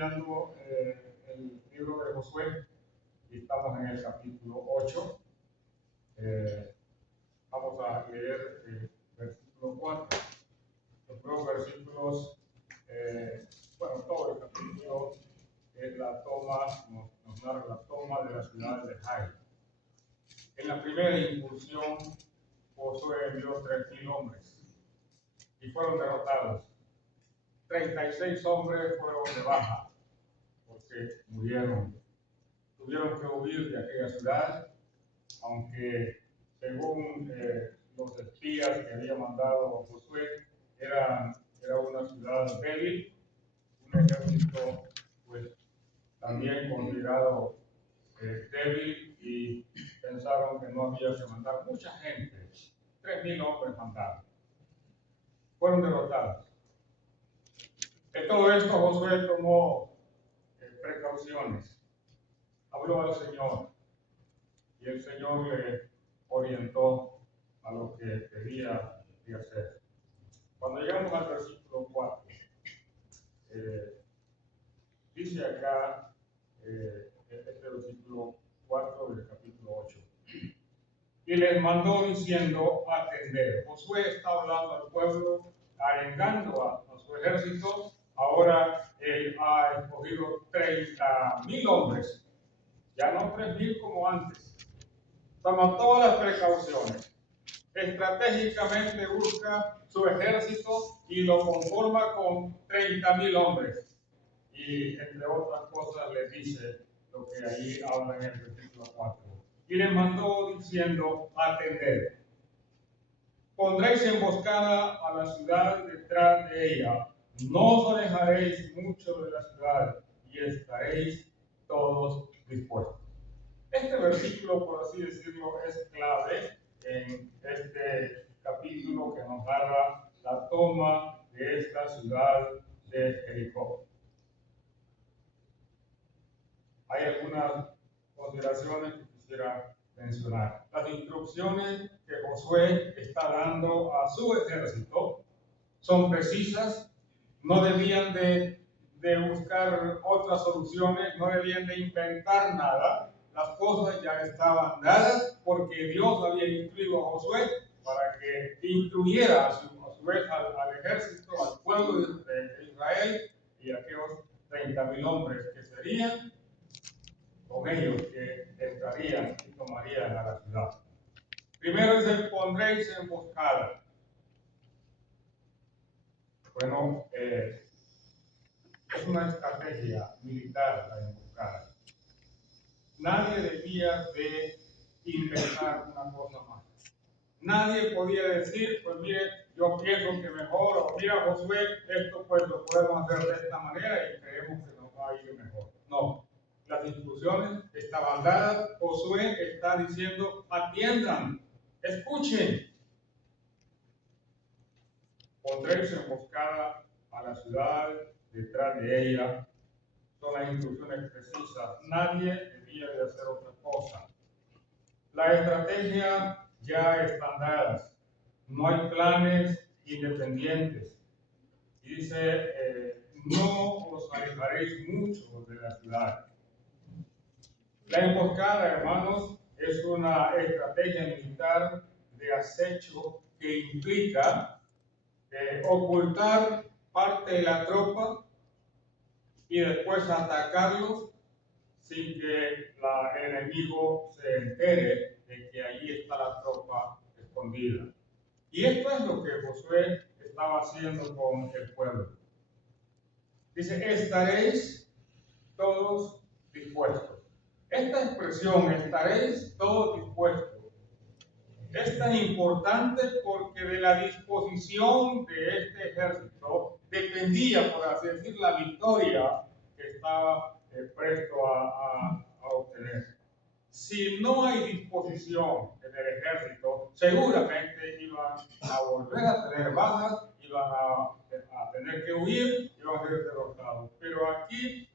estudiando el libro de Josué y estamos en el capítulo 8. Vamos a leer el versículo 4. Los primeros versículos, todo el capítulo es la toma, nos narra la toma de la ciudad de Jai. En la primera incursión, Josué envió 3,000 hombres y fueron derrotados. 36 hombres fueron de baja porque murieron. Tuvieron que huir de aquella ciudad, aunque según los espías que había mandado Josué, era una ciudad débil, un ejército pues también considerado débil, y pensaron que no había que mandar mucha gente. 3,000 hombres mandaron. Fueron derrotados. De todo esto Josué tomó precauciones. Habló al Señor y el Señor le orientó a lo que debía de hacer. Cuando llegamos al versículo 4, dice acá, este versículo 4 del capítulo 8, y les mandó diciendo: atender. Josué está hablando al pueblo, arengando a su ejército. Ahora él ha escogido 30,000 hombres, ya no 3,000 como antes. Toma todas las precauciones. Estratégicamente busca su ejército y lo conforma con 30,000 hombres. Y entre otras cosas les dice lo que ahí habla en el versículo 4. Y les mandó diciendo: atended. Pondréis emboscada a la ciudad detrás de ella. No os alejaréis mucho de la ciudad y estaréis todos dispuestos. Este versículo, por así decirlo, es clave en este capítulo que nos narra la toma de esta ciudad de Jericó. Hay algunas consideraciones que quisiera mencionar. Las instrucciones que Josué está dando a su ejército son precisas. No debían de buscar otras soluciones, no debían de inventar nada. Las cosas ya estaban dadas porque Dios había instruido a Josué para que instruyera a su vez al ejército, al pueblo de Israel, y aquellos 30,000 hombres que serían con ellos que entrarían y tomarían a la ciudad. Primero dice: pondréis emboscada. Bueno, es una estrategia militar la emboscada. Nadie debía de inventar una cosa más. Nadie podía decir: pues mire, yo pienso que mejor, o mira, Josué, esto pues lo podemos hacer de esta manera y creemos que nos va a ir mejor. No. Las instrucciones estaban dadas. Josué está diciendo: atiendan, escuchen. Pondréis emboscada a la ciudad, detrás de ella. Son las instrucciones precisas. Nadie debía de hacer otra cosa. La estrategia ya están dadas. No hay planes independientes. Y dice: no os alejaréis mucho de la ciudad. La emboscada, hermanos, es una estrategia militar de acecho que implica ocultar parte de la tropa y después atacarlos sin que el enemigo se entere de que allí está la tropa escondida. Y esto es lo que Josué estaba haciendo con el pueblo. Dice: estaréis todos dispuestos. Esta expresión, estaréis todos dispuestos, es tan importante porque de la disposición de este ejército dependía, por así decir, la victoria que estaba presto a obtener. Si no hay disposición en el ejército, seguramente iban a volver a tener bajas, iban a tener que huir, iban a ser derrotados. Pero aquí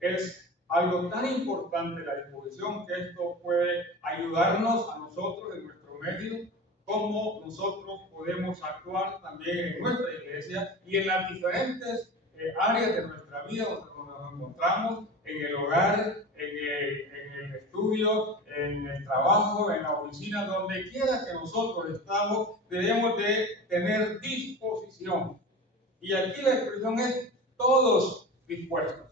es algo tan importante la disposición, que esto puede ayudarnos a nosotros en nuestro medio, cómo nosotros podemos actuar también en nuestra iglesia y en las diferentes áreas de nuestra vida donde nos encontramos en el hogar, en el estudio, en el trabajo, en la oficina, donde quiera que nosotros estamos, debemos de tener disposición. Y aquí la expresión es todos dispuestos.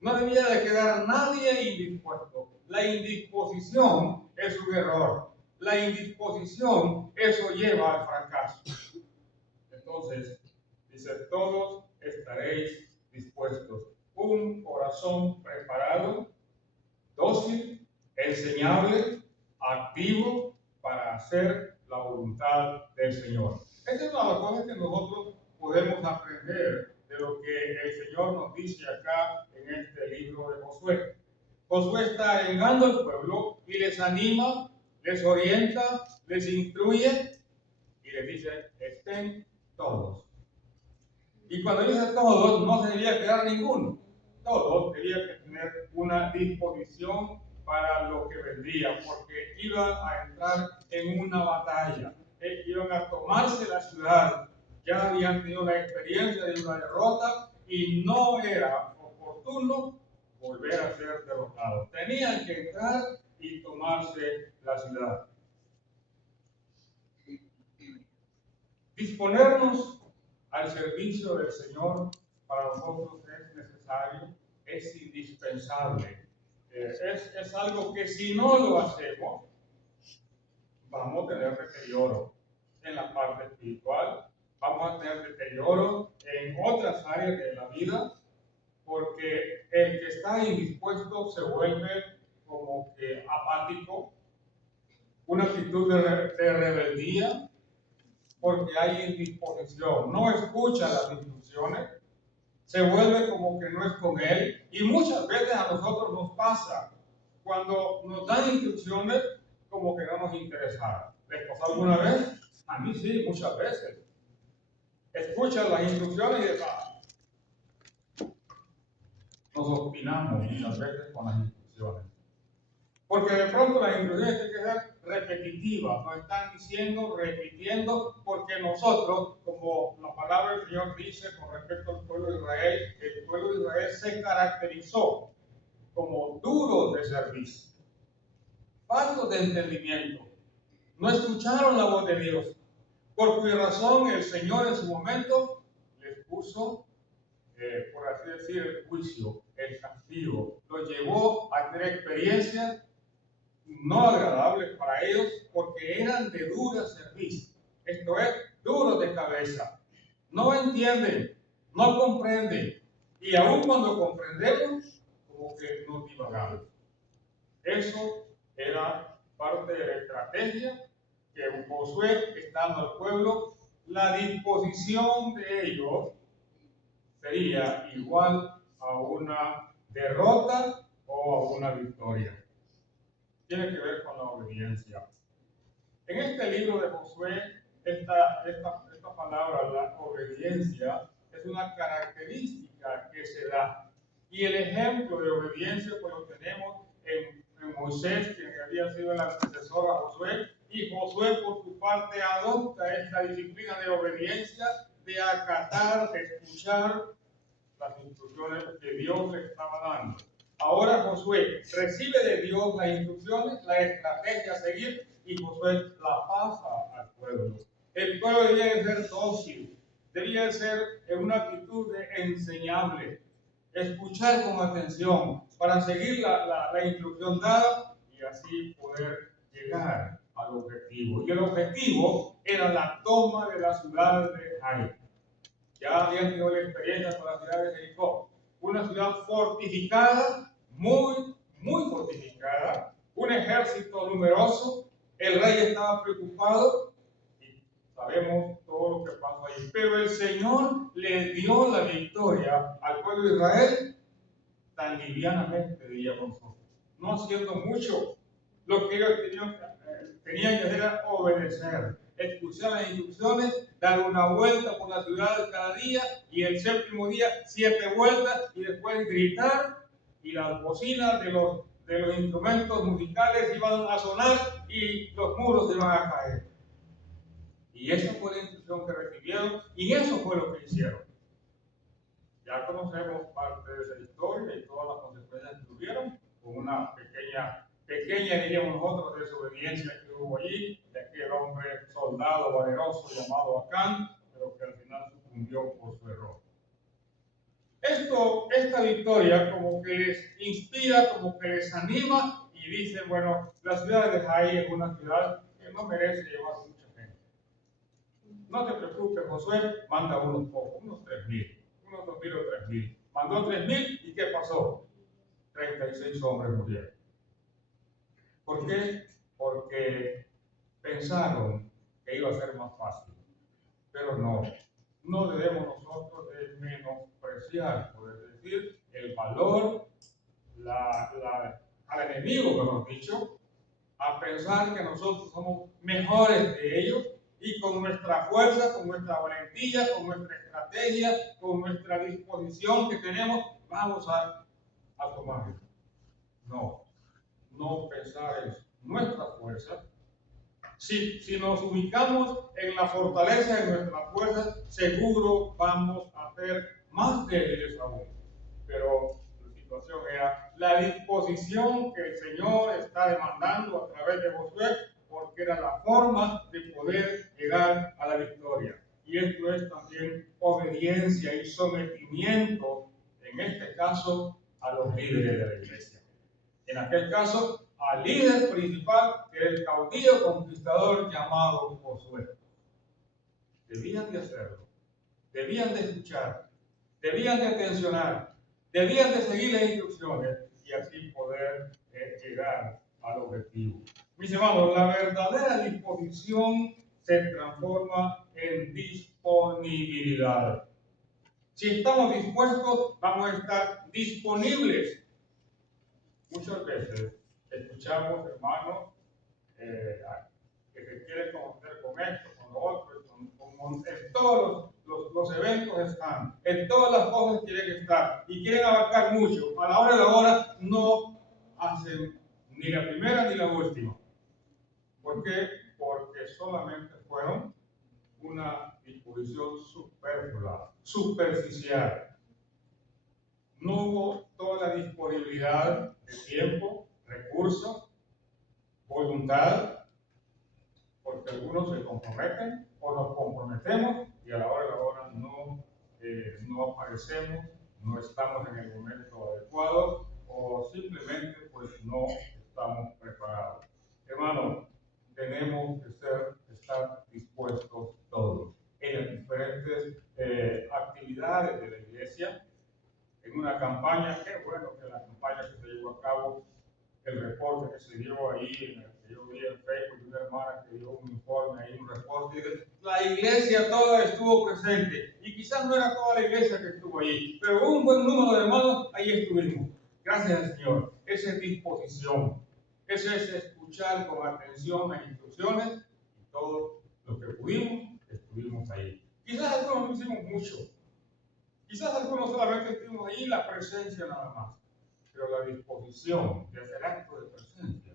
No debía de quedar nadie indispuesto. La indisposición es un error. La indisposición, eso lleva al fracaso. Entonces, dice, todos estaréis dispuestos. Un corazón preparado, dócil, enseñable, activo para hacer la voluntad del Señor. Esta es una de las cosas que nosotros podemos aprender de lo que el Señor nos dice acá en este libro de Josué. Josué está arengando al pueblo y les anima, les orienta, les instruye y les dice, estén todos. Y cuando dice todos, no se debía quedar ninguno. Todos debían tener una disposición para lo que vendría, porque iban a entrar en una batalla, iban a tomarse la ciudad, ya habían tenido la experiencia de una derrota y no era oportuno volver a ser derrotados. Tenían que entrar y tomarse la ciudad. Disponernos al servicio del Señor para nosotros es necesario, es indispensable. Es algo que si no lo hacemos, vamos a tener deterioro en la parte espiritual, vamos a tener deterioro en otras áreas de la vida, porque el que está indispuesto se vuelve como que apático, una actitud de rebeldía, porque hay indisposición, no escucha las instrucciones, se vuelve como que no es con él, y muchas veces a nosotros nos pasa, cuando nos dan instrucciones, como que no nos interesaron. ¿Les pasó alguna vez? A mí sí, muchas veces. Escuchan las instrucciones y nos obstinamos muchas veces con las instrucciones. Porque de pronto las instrucciones tienen que ser repetitivas, nos están diciendo, repitiendo, porque nosotros, como la palabra del Señor dice con respecto al pueblo de Israel, el pueblo de Israel se caracterizó como duros de servicio, faltos de entendimiento, no escucharon la voz de Dios, por cuya razón el Señor en su momento les puso, por así decir, el juicio, el castigo, los llevó a tener experiencias no agradables para ellos porque eran de dura servicio, esto es, duros de cabeza, no entienden, no comprenden, y aun cuando comprendemos, como que nos divagamos. Eso era parte de la estrategia que Josué está dando al pueblo. La disposición de ellos sería igual a una derrota o a una victoria. Tiene que ver con la obediencia. En este libro de Josué, esta palabra, la obediencia, es una característica que se da. Y el ejemplo de obediencia pues lo tenemos en Moisés, quien había sido el antecesor a Josué, y Josué por su parte adopta esta disciplina de obediencia, de acatar, de escuchar las instrucciones que Dios le estaba dando. Ahora Josué recibe de Dios las instrucciones, la estrategia a seguir, y Josué la pasa al pueblo. El pueblo debía de ser dócil, debía de ser en una actitud de enseñable, escuchar con atención para seguir la instrucción dada y así poder llegar al objetivo. Y el objetivo era la toma de la ciudad de Ai. Ya habían tenido la experiencia con la ciudad de Jericó, una ciudad fortificada, muy fortificada, un ejército numeroso, el rey estaba preocupado y sabemos todo lo que pasó ahí. Pero el Señor le dio la victoria al pueblo de Israel tan livianamente, diríamos nosotros, no haciendo mucho. Lo que ellos tenían que hacer era obedecer, escuchar las instrucciones, dar una vuelta por la ciudad cada día y el séptimo día 7 vueltas y después gritar y las bocinas de los instrumentos musicales iban a sonar y los muros iban a caer. Y esa fue la instrucción que recibieron y eso fue lo que hicieron. Ya conocemos parte de esa historia y todas las consecuencias que tuvieron, con una pequeña, diríamos nosotros, desobediencia que hubo allí, de aquel hombre soldado valeroso llamado Acán, pero que al final sucumbió por su error. Esta victoria como que les inspira, como que les anima y dicen, bueno, la ciudad de Jai es una ciudad que no merece llevar mucha gente. No te preocupes, Josué, manda unos pocos, unos 3,000, unos 2,000 o 3,000. Mandó 3,000 y ¿qué pasó? 36 hombres murieron. ¿Por qué? Porque pensaron que iba a ser más fácil, pero no debemos nosotros de menospreciar, por decir, el valor, al enemigo, mejor dicho, a pensar que nosotros somos mejores que ellos y con nuestra fuerza, con nuestra valentía, con nuestra estrategia, con nuestra disposición que tenemos, vamos a tomarlo. No pensar en nuestra fuerza. Si nos ubicamos en la fortaleza de nuestra fuerza, seguro vamos a ser más débiles aún. Pero la situación era la disposición que el Señor está demandando a través de Josué, porque era la forma de poder llegar a la victoria. Y esto es también obediencia y sometimiento, en este caso, a los líderes de la iglesia. En aquel caso, al líder principal, que era el caudillo conquistador llamado Josué. Debían de hacerlo, debían de escuchar, debían de atencionar, debían de seguir las instrucciones y así poder llegar al objetivo. Mis hermanos, la verdadera disposición se transforma en disponibilidad. Si estamos dispuestos, vamos a estar disponibles. Muchas veces escuchamos, hermanos, que se quieren conocer con esto, con lo otro, en todos los eventos están, en todas las cosas quieren estar y quieren abarcar mucho. A la hora de la hora no hacen ni la primera ni la última. ¿Por qué? Porque solamente fueron una disposición superflua, superficial. No hubo toda la disponibilidad de tiempo, recursos, voluntad, porque algunos se comprometen o nos comprometemos y a la hora de la hora no aparecemos, no estamos en el momento adecuado o simplemente pues no estamos preparados. Hermanos, tenemos que estar dispuestos todos en las diferentes actividades de la iglesia, en una campaña. Qué bueno que la campaña que se llevó a cabo, el reporte que se dio ahí, que yo vi en Facebook de una hermana que dio un informe ahí, un reporte, y la iglesia toda estuvo presente, y quizás no era toda la iglesia que estuvo ahí, pero un buen número de hermanos ahí estuvimos. Gracias al Señor. Esa es disposición, eso es escuchar con atención las instrucciones, y todo lo que pudimos, estuvimos ahí. Quizás algunos no hicimos mucho, quizás algunos solamente estuvimos ahí, la presencia nada más. Pero la disposición de hacer acto de presencia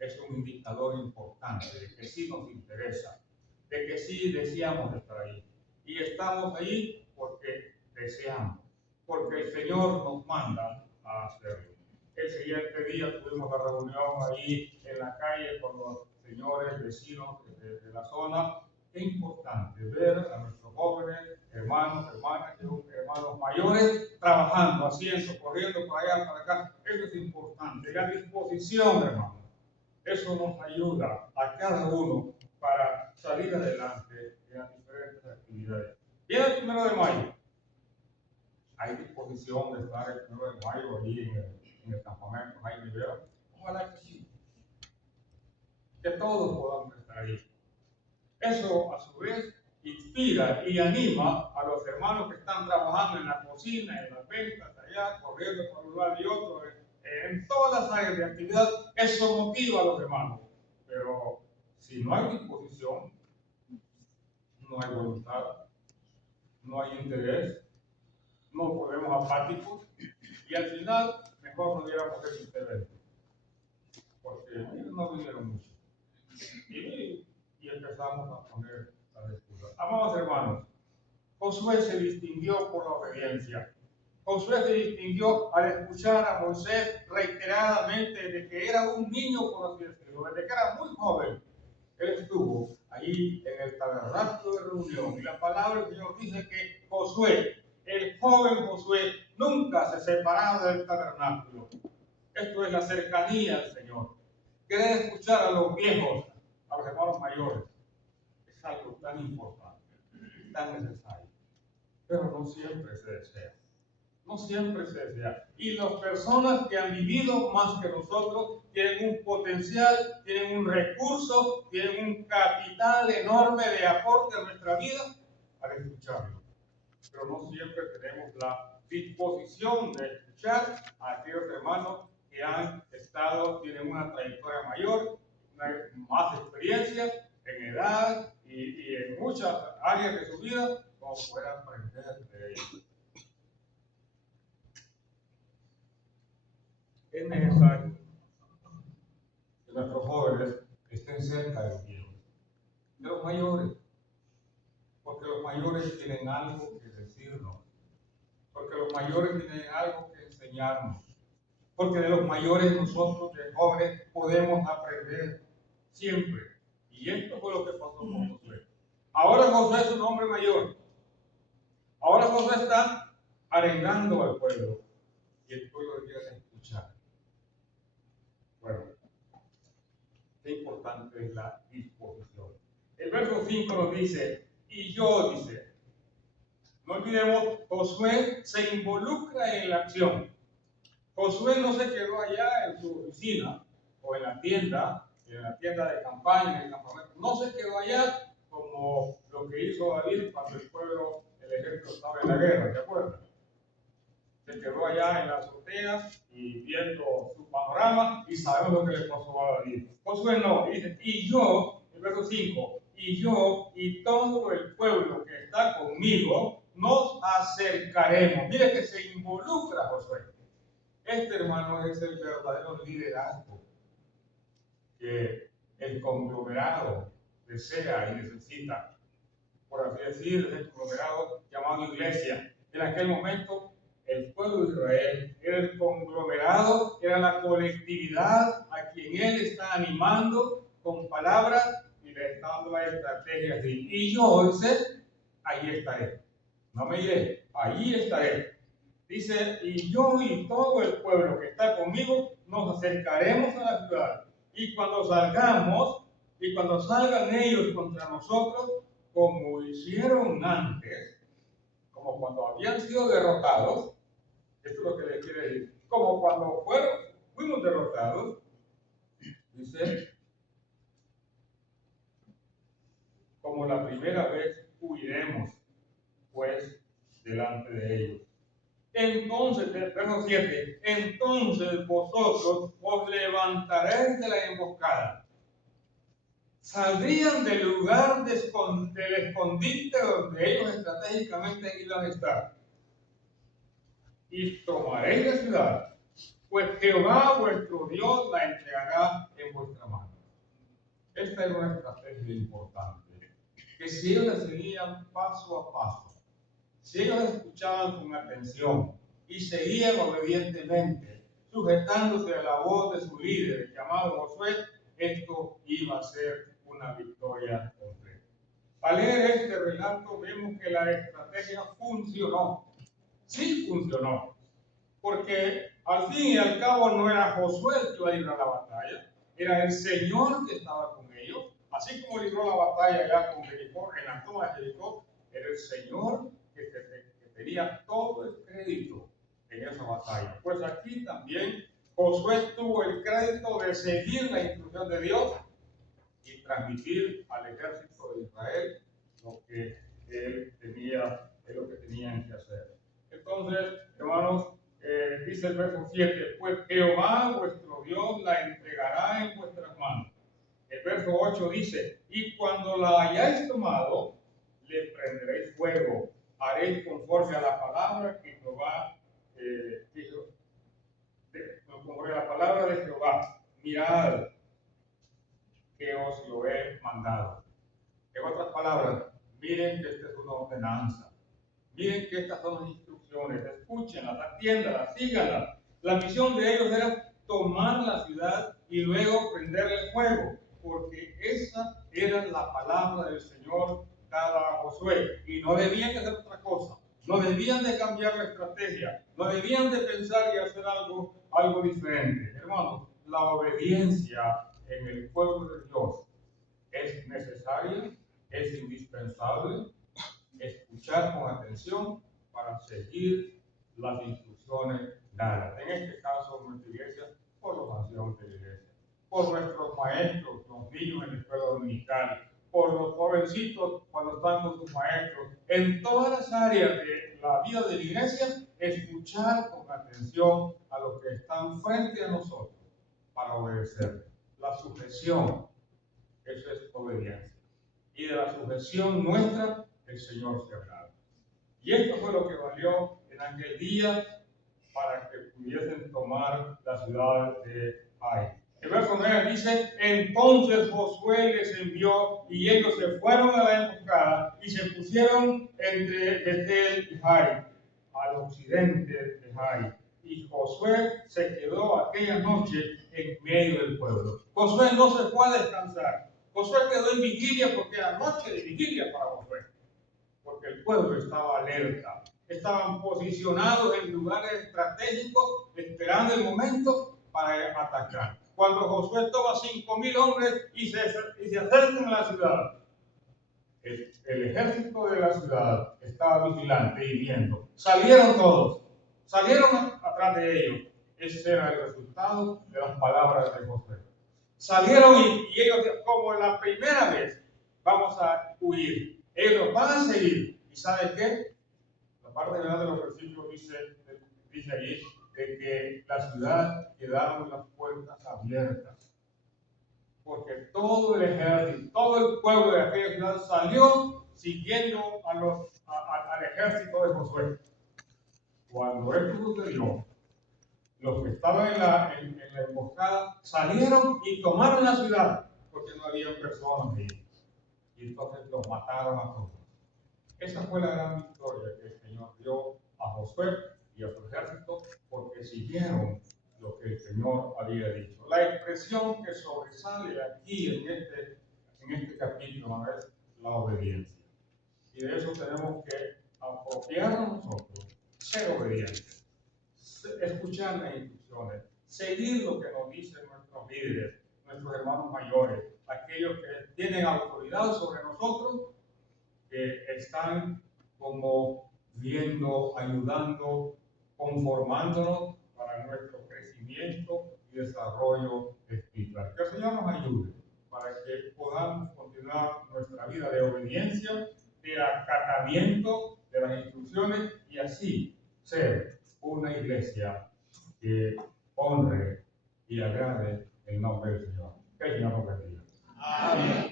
es un indicador importante de que sí nos interesa, de que sí deseamos estar ahí. Y estamos ahí porque deseamos, porque el Señor nos manda a hacerlo. El siguiente día tuvimos la reunión ahí en la calle con los señores vecinos de la zona. Es importante ver a nuestros jóvenes, hermanos, hermanas, hermanos mayores, trabajando, haciendo, corriendo para allá, para acá. Eso es importante. La disposición, hermano, eso nos ayuda a cada uno para salir adelante en las diferentes actividades. Viene el 1 de mayo. Hay disposición de estar el 1 de mayo allí en el campamento Jaime Vera. Ojalá que sí. Que todos podamos estar ahí. Eso, a su vez, inspira y anima a los hermanos que están trabajando en la cocina, en las ventas, allá, corriendo por un lado y otro, en todas las áreas de actividad. Eso motiva a los hermanos. Pero si no hay disposición, no hay voluntad, no hay interés, nos volvemos apáticos y al final mejor no hubiéramos hecho este evento. Porque ellos no vinieron mucho. Y empezamos a poner la excusa. Amados hermanos, Josué se distinguió por la obediencia. Josué se distinguió al escuchar a Moisés reiteradamente desde que era un niño, por así decirlo, desde que era muy joven. Él estuvo allí en el tabernáculo de reunión y la palabra del Señor dice que Josué, el joven Josué, nunca se separaba del tabernáculo. Esto es la cercanía al Señor. Querer escuchar a los viejos, a los hermanos mayores, es algo tan importante, tan necesario, pero no siempre se desea. No siempre se desea. Y las personas que han vivido más que nosotros tienen un potencial, tienen un recurso, tienen un capital enorme de aporte a nuestra vida para escucharlo. Pero no siempre tenemos la disposición de escuchar a aquellos hermanos que han estado, tienen una trayectoria mayor, más experiencia en edad y en muchas áreas de su vida, como poder aprender de ellos. Es necesario que nuestros jóvenes estén cerca de los viejos, de los mayores, porque los mayores tienen algo que decirnos, porque los mayores tienen algo que enseñarnos, porque de los mayores nosotros, de jóvenes, podemos aprender siempre. Y esto fue lo que pasó con Josué. Ahora Josué es un hombre mayor. Ahora Josué está arengando al pueblo y el pueblo quiere escuchar. Bueno, qué importante es la disposición. El verso 5 nos dice, y yo, dice, no olvidemos, Josué se involucra en la acción. Josué no se quedó allá en su oficina o en la tienda de campaña, en el campamento. No se quedó allá como lo que hizo David cuando el pueblo, el ejército estaba en la guerra, ¿te acuerdas? Se quedó allá en la azotea y viendo su panorama y sabemos lo que le pasó a David. Josué no, dice, y yo, el verso 5, y yo y todo el pueblo que está conmigo nos acercaremos. Mire que se involucra Josué. Este, hermano, es el verdadero liderazgo que el conglomerado desea y necesita, por así decir, el conglomerado llamado iglesia. En aquel momento, el pueblo de Israel era el conglomerado, era la colectividad a quien él está animando con palabras y le está dando la estrategia así. Y yo, dice, ahí estaré. No me iré, ahí estaré. Dice, y yo y todo el pueblo que está conmigo nos acercaremos a la ciudad. Y cuando salgamos, y cuando salgan ellos contra nosotros, como hicieron antes, como cuando habían sido derrotados, esto es lo que le quiere decir, como cuando fuimos derrotados, dice, como la primera vez huiremos, pues, delante de ellos. Entonces, verso 7, entonces vosotros os levantaréis de la emboscada, saldrían del lugar del escondite donde ellos estratégicamente iban a estar, y tomaréis la ciudad, pues Jehová vuestro Dios la entregará en vuestra mano. Esta es una estrategia importante, que si ellos la seguían paso a paso, si ellos escuchaban con atención y seguían obedientemente, sujetándose a la voz de su líder, llamado Josué, esto iba a ser una victoria completa. Al leer este relato vemos que la estrategia funcionó. Sí funcionó. Porque al fin y al cabo no era Josué el que iba a librar la batalla, era el Señor que estaba con ellos. Así como libró la batalla allá con Jericó, en la toma de Jericó, era el Señor que tenía todo el crédito en esa batalla. Pues aquí también Josué tuvo el crédito de seguir la instrucción de Dios y transmitir al ejército de Israel lo que él tenía, lo que tenían que hacer. Entonces, hermanos, dice el verso 7, pues Jehová vuestro Dios la entregará en vuestras manos. El verso 8 dice, y cuando la hayáis tomado, le prenderéis fuego, haréis conforme a la palabra que Jehová conforme a la palabra de Jehová. Mirad que os lo he mandado. En otras palabras, miren que esta es una ordenanza. Miren que estas son las instrucciones, escúchenlas, atiéndanlas, síganlas. La misión de ellos era tomar la ciudad y luego prenderle fuego, porque esa era la palabra del Señor dada a Josué, y no debían de hacer otra cosa, no debían de cambiar la estrategia, no debían de pensar y hacer algo diferente. Hermanos, la obediencia en el pueblo de Dios es necesaria, es indispensable. Escuchar con atención para seguir las instrucciones dadas. En este caso, en nuestra iglesia, por los ancianos de la iglesia, por nuestros maestros, los niños en la escuela dominical, por los jovencitos cuando están con sus maestros. En todas las áreas de la vida de la iglesia, escuchar con atención a los que están frente a nosotros para obedecer. La sujeción, eso es obediencia. Y de la sujeción nuestra, el Señor se agrada. Y esto fue lo que valió en aquel día para que pudiesen tomar la ciudad de Ai. El verso 9 dice: entonces Josué les envió y ellos se fueron a la emboscada y se pusieron entre Betel y Ai, al occidente de Ai. Y Josué se quedó aquella noche en medio del pueblo. Josué no se fue a descansar. Josué quedó en vigilia porque era noche de vigilia para Josué. Porque el pueblo estaba alerta. Estaban posicionados en lugares estratégicos, esperando el momento para atacar. Cuando Josué toma 5,000 hombres y se acercan a la ciudad, el ejército de la ciudad estaba vigilante y viendo. Salieron todos, salieron atrás de ellos. Ese era el resultado de las palabras de Josué. Salieron y ellos, como la primera vez, vamos a huir. Ellos van a seguir. ¿Y sabe qué? La parte de los versículos dice allí de que la ciudad quedaron las puertas abiertas. Porque todo el ejército, todo el pueblo de aquella ciudad salió siguiendo al ejército de Josué. Cuando esto sucedió, los que estaban en la emboscada salieron y tomaron la ciudad, porque no había personas ahí. Y entonces los mataron a todos. Esa fue la gran victoria que el Señor dio a Josué y a su ejército, porque siguieron lo que el Señor había dicho. La expresión que sobresale aquí en este capítulo es la obediencia. Y de eso tenemos que apropiarnos nosotros, ser obedientes, escuchar las instrucciones, seguir lo que nos dicen nuestros líderes, nuestros hermanos mayores, aquellos que tienen autoridad sobre nosotros, que están como viendo, ayudando, conformándonos para nuestro crecimiento y desarrollo espiritual. Que el Señor nos ayude para que podamos continuar nuestra vida de obediencia, de acatamiento de las instrucciones y así ser una iglesia que honre y agrade el nombre del Señor. Que el Señor nos bendiga. Amén.